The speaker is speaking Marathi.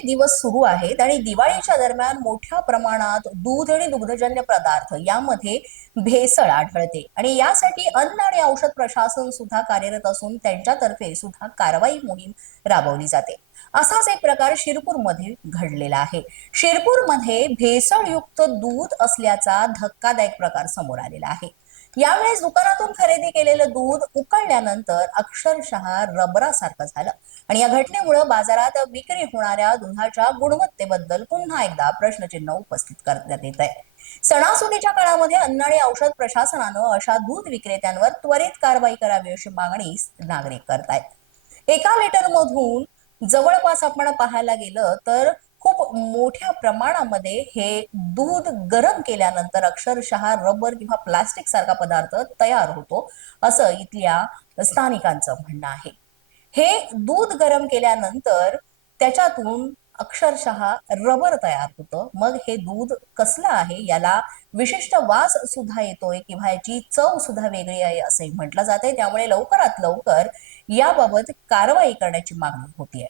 दिवस सुरू आहेत आणि दिवाळीच्या दरम्यान मोठ्या प्रमाणात दूध आणि दुग्धजन्य पदार्थ यामध्ये भेसळ आढळते. आणि यासाठी अन्न आणि औषध प्रशासन सुद्धा कार्यरत असून त्यांच्यातर्फे सुद्धा कारवाई मोहीम राबवली जाते. असाच एक प्रकार शिरपूरमध्ये घडलेला आहे. शिरपूरमध्ये भेसळयुक्त दूध असल्याचा धक्कादायक प्रकार समोर आलेला आहे. यावेळेस दुकानातून खरेदी केलेलं दूध उकळल्यानंतर अक्षरशः रबरासारखं झालं. आणि या घटनेमुळे बाजारात विक्री होणाऱ्या दुधाच्या गुणवत्तेबद्दल पुन्हा एकदा प्रश्नचिन्ह उपस्थित करण्यात येत आहे सणासुदीच्या काळामध्ये अन्न आणि औषध प्रशासनानं अशा दूध विक्रेत्यांवर त्वरित कारवाई करावी अशी मागणी नागरिक करतायत. एका लिटर मधून जवळपास आपण पाहायला गेलं तर खूप मोठ्या प्रमाणामध्ये हे दूध गरम केल्यानंतर अक्षरशः रबर किंवा प्लास्टिक सारखा पदार्थ तयार होतो असं इथल्या स्थानिकांचं म्हणणं आहे. हे दूध गरम केल्यानंतर त्याच्यातून अक्षरशः रबर तयार होतं. मग हे दूध कसलं आहे याला विशिष्ट वास सुद्धा येतोय किंवा याची चव सुद्धा वेगळी आहे असंही म्हटलं जाते त्यामुळे लवकरात लवकर याबाबत कारवाई करण्याची मागणी होतीये.